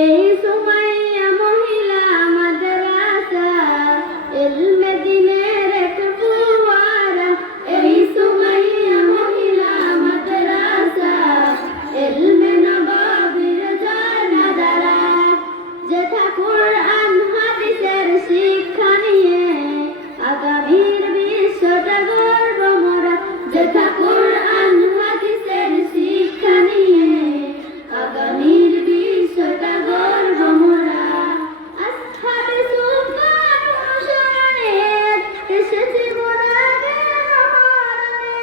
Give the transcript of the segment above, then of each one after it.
এই সুমাইয়া মহিলা মাদ্রাসা ইলমে দ্বীনের এক ফুয়ারা। এই সুমাইয়া মহিলা মাদ্রাসা ইলমে নববীর জানাদারা। যেথা কুরআন হাদিসের শিক্ষা নিয়ে আগামীর বিশ্বটা গর্ব মোরা। যেথা কুরআন হাদিসের শিক্ষা নিয়ে আগামীর বিশ্বটা গর্ব মোরা। আসহাবে সুফান অনুসরণে এসেছি মোরা জ্ঞানহরণে।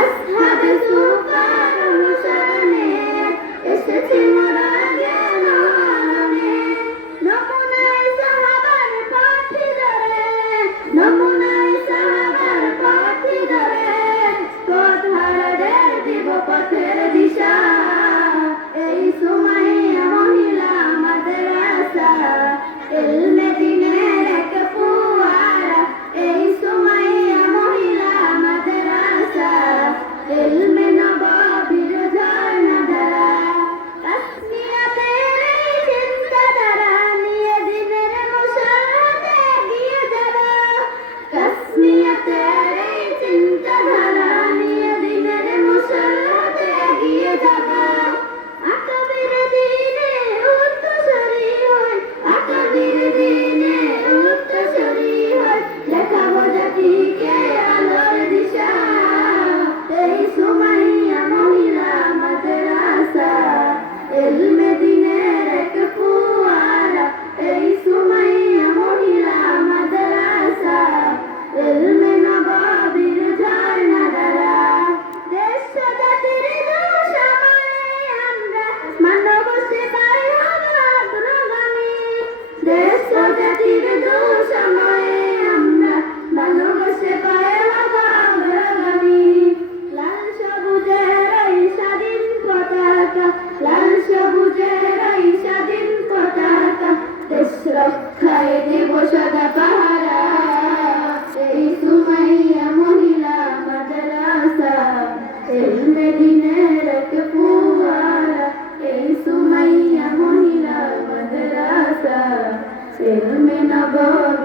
আসহাবে সুফান অনুসরণে এসেছি মোরা জ্ঞানহরণে। নমুনায় সাহাবার পথে ধরে, নমুনায় সাহাবার পথে ধরে পথহারাদের দিব পথের দিশা। এই সুমাইয়া মহিলা মাদ্রাসা ইলমে দ্বীনের এক ফুয়ারা। এই সুমাইয়া মহিলা মাদ্রাসা ইলমে নববীর ঝর্ণাধারা। তাসমিয়াতের এই চিন্তাধারা নিয়ে দিনের মুশাররতে এগিয়ে যারা। তাসমিয়াতের এই চিন্তাধারা নিয়ে দিনের মুশাররতে এগিয়ে যারা। আকাবির দ্বীনে উত্তরসূরি হই, আকাবির দ্বীনে উত্তরসূরি হই। দেখাবো জাতিকে আলোর দিশা। এই সুমাইয়া মহিলা মাদ্রাসা ইলমে দ্বীনের এক ফুয়ারা। এই সুমাইয়া মহিলা মাদ্রাসা ইলমে নববীর ঝর্ণাধারা। দেশ জাতির দুঃসময়ে আমরা মানব সেবায় হব অগ্রগামী। দেশ জাতির দুঃসময়ে আমরা মানব সেবায় হব অগ্রগামী। লাল সবুজের এই স্বাধীন পতাকা, লাল সবুজের এই স্বাধীন পতাকা দেশ রক্ষায় দেব সদা পাহারা। এই সুমাইয়া মহিলা মাদ্রাসা ইলমে দ্বীনের এক ফুয়ারা। এই সুমাইয়া মহিলা মাদ্রাসা ইলমে নববীর